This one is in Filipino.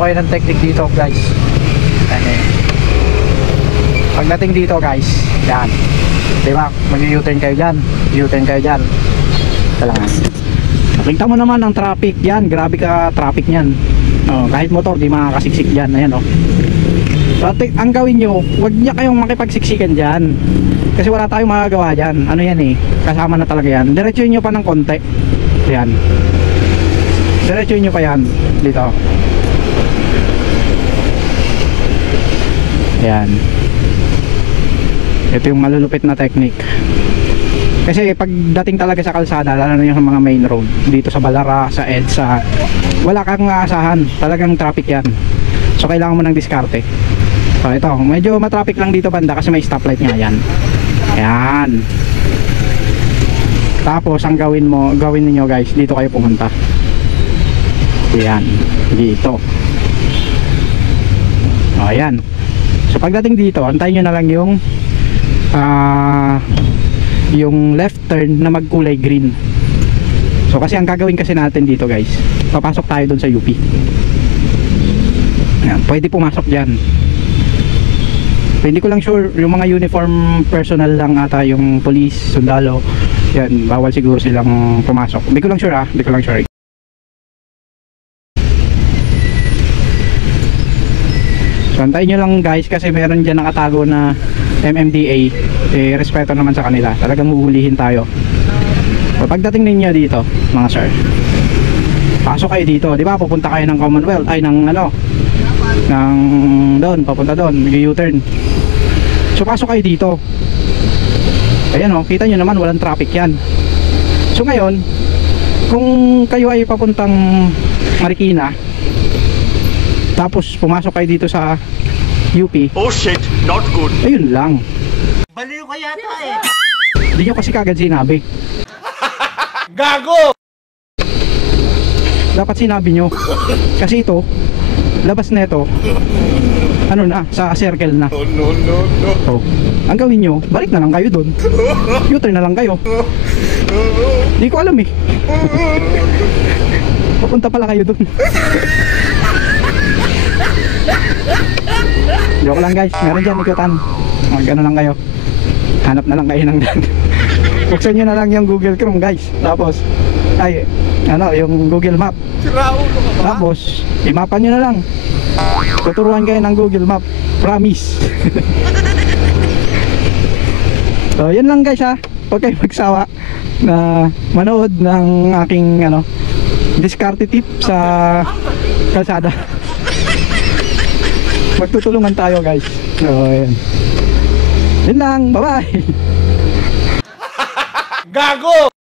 kayo ng technique dito guys. Pagdating dito guys, yan, diba, mag-U-turn kayo dyan, U-turn kayo dyan. Kailangan nakita mo naman ang traffic yan, grabe ka traffic nyan. Kahit motor di makakasiksik dyan. Ayan o. So, ang gawin nyo, huwag niya kayong makipagsiksikan dyan, kasi wala tayong magagawa dyan. Ano yan eh, kasama na talaga yan. Diretsuin nyo pa ng konti. Ayan, diretsuin nyo pa yan dito. Ayan, ito yung malulupit na technique. Kasi pagdating talaga sa kalsada, lalo na yung mga main road dito sa Balara, sa EDSA, wala kang aasahan, talagang traffic yan. So kailangan mo ng diskarte. So ito, medyo matraffic lang dito banda kasi may stoplight nga yan. Ayan. Tapos ang gawin niyo guys, dito kayo pumunta. Ayan, dito. O ayan. So pagdating dito, antayin nyo na lang yung left turn na magkulay green. So kasi ang gagawin kasi natin dito guys, papasok tayo dun sa UP. Ayan, pwede pumasok dyan. Hindi ko lang sure, yung mga uniform personnel lang ata, yung police, sundalo, yan, bawal siguro silang pumasok. Hindi ko lang sure hindi ko lang sure. So antayin nyo lang guys, kasi meron dyan nakatago na MMDA. Respeto naman sa kanila, talagang huhulihin tayo. So pagdating ninyo dito mga sir, pasok kayo dito, di ba? Pupunta kayo ng Commonwealth, ay ng ng doon, papunta doon, mag-U-turn. So pasok kayo dito. Ayan o, kita nyo naman walang traffic yan. So ngayon, kung kayo ay papuntang Marikina, tapos pumasok kayo dito sa UP, oh shit, not good. ayun lang, Baliw ka yata eh. hindi nyo kasi kagad sinabi. Gago! Dapat sinabi nyo, kasi ito labas na ito, ano na, sa circle na. No. So, ang gawin nyo, balik na lang kayo doon, U-turn na lang kayo. Hindi ko alam eh, papunta pala kayo doon. Joke lang guys, meron dyan ikutan, mag-ano lang kayo, hanap na lang kayo ng daan. Buksan nyo na lang yung Google Chrome guys, tapos yung Google Map, tapos imapan nyo na lang, tuturuan kayo ng Google Map, promise. So yun lang guys huwag kayo magsawa na manood ng aking diskarte tip sa kalsada. Magtutulungan tayo guys. So yun lang, bye bye. Gago!